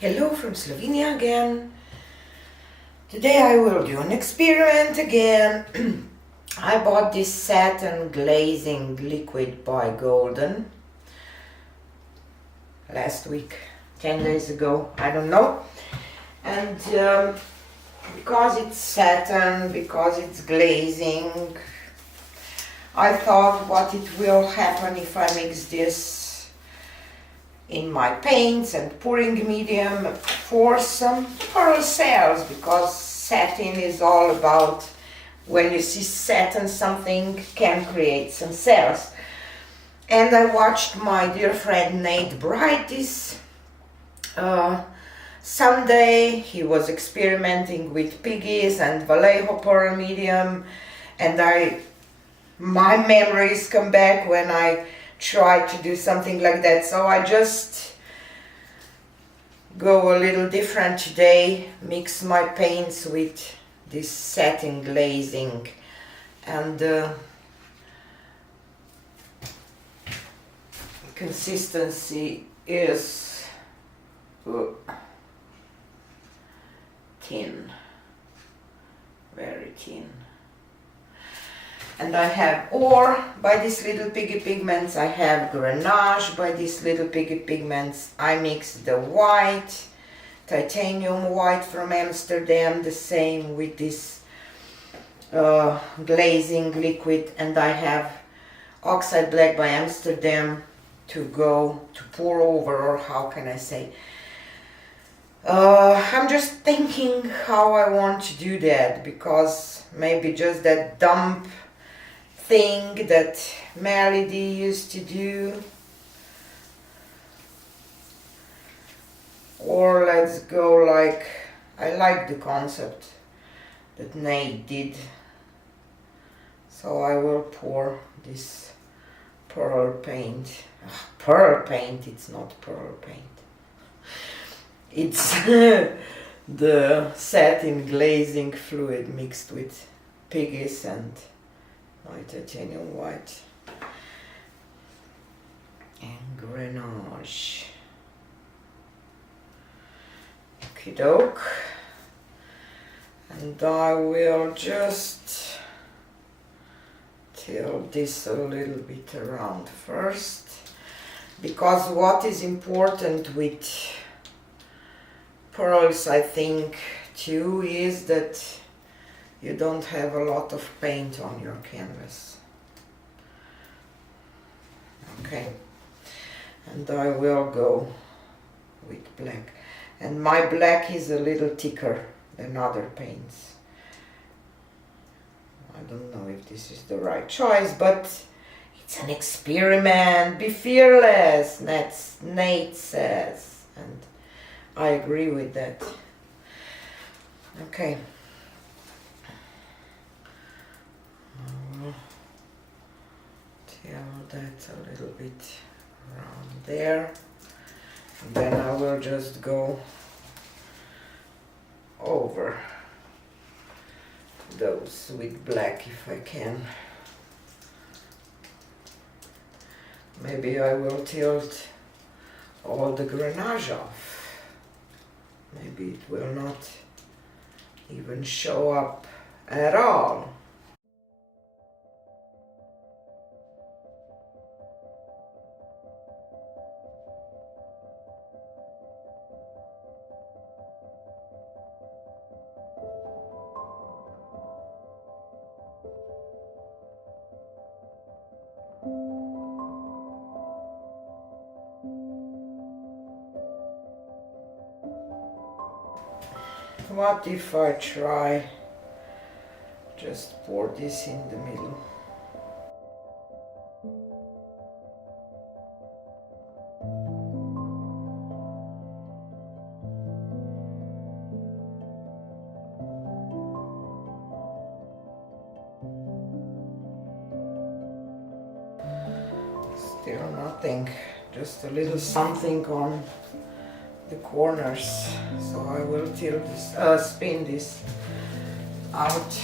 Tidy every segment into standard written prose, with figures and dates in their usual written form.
Hello from Slovenia again. Today I will do an experiment again. I bought this satin glazing liquid by Golden last week, 10 days ago, I don't know. And because it's satin, because it's glazing, I thought what it will happen if I mix this in my paints and pouring medium for some pearl cells, because satin is all about, when you see satin, something can create some cells. And I watched my dear friend Nate Bright this Sunday. He was experimenting with piggies and Vallejo pearl medium, and my memories come back when I try to do something like that. So I just go a little different today, mix my paints with this satin glazing, and consistency is thin, very thin. And I have ore by this little piggy pigments, I have grenache by this little piggy pigments. I mix the white, titanium white from Amsterdam, the same with this glazing liquid, and I have oxide black by Amsterdam to pour over, or how can I say. I'm just thinking how I want to do that, because maybe just that dump thing that Melody used to do, or let's go like, I like the concept that Nate did, so I will pour this pearl paint. Pearl paint, it's not pearl paint, it's the satin glazing fluid mixed with piggies and my titanium white and grenache. Okie doke. And I will just tilt this a little bit around first, because what is important with pearls, I think, too, is that you don't have a lot of paint on your canvas. Okay, and I will go with black, and my black is a little thicker than other paints. I don't know if this is the right choice, but it's an experiment. Be fearless, Nate says, and I agree with that. Okay. Tilt that a little bit around there, and then I will just go over those with black if I can. Maybe I will tilt all the grenache off. Maybe it will not even show up at all. What if I try just pour this in the middle? Still nothing, just a little something on the corners. So I will tilt this, spin this out.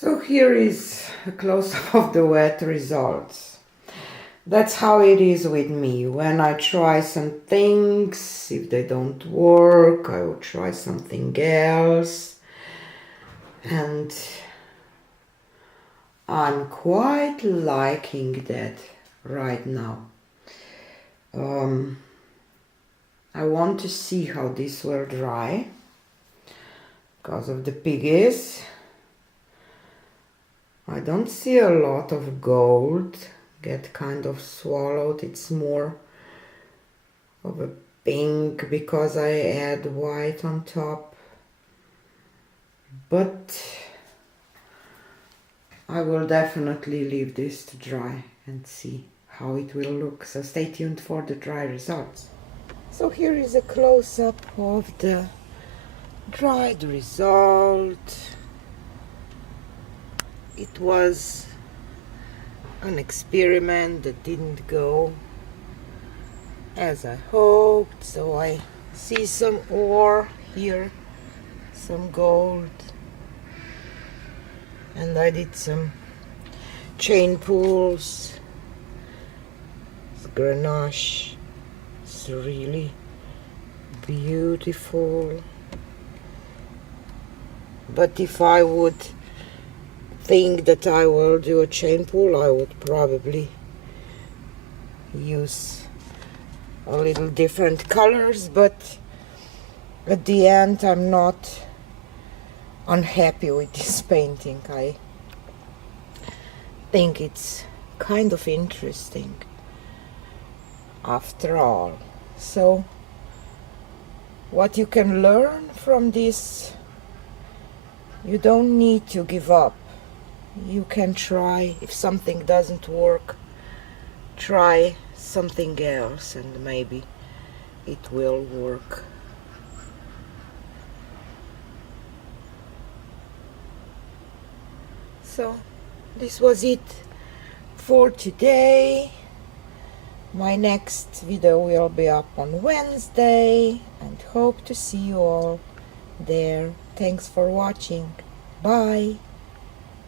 So here is a close-up of the wet results. That's how it is with me. When I try some things, if they don't work, I will try something else. And I'm quite liking that right now. I want to see how this will dry because of the piggies. I don't see a lot of gold get kind of swallowed. It's more of a pink because I add white on top. But I will definitely leave this to dry and see how it will look. So stay tuned for the dry results. So here is a close-up of the dried result. It was an experiment that didn't go as I hoped, so I see some ore here, some gold, and I did some chain pulls. It's grenache. It's really beautiful. But if I would think that I will do a chain pull, I would probably use a little different colors, but at the end I'm not unhappy with this painting. I think it's kind of interesting after all. So what you can learn from this, you don't need to give up. You can try. If something doesn't work, try something else and maybe it will work. So this was it for today. My next video will be up on Wednesday and hope to see you all there. Thanks for watching. Bye.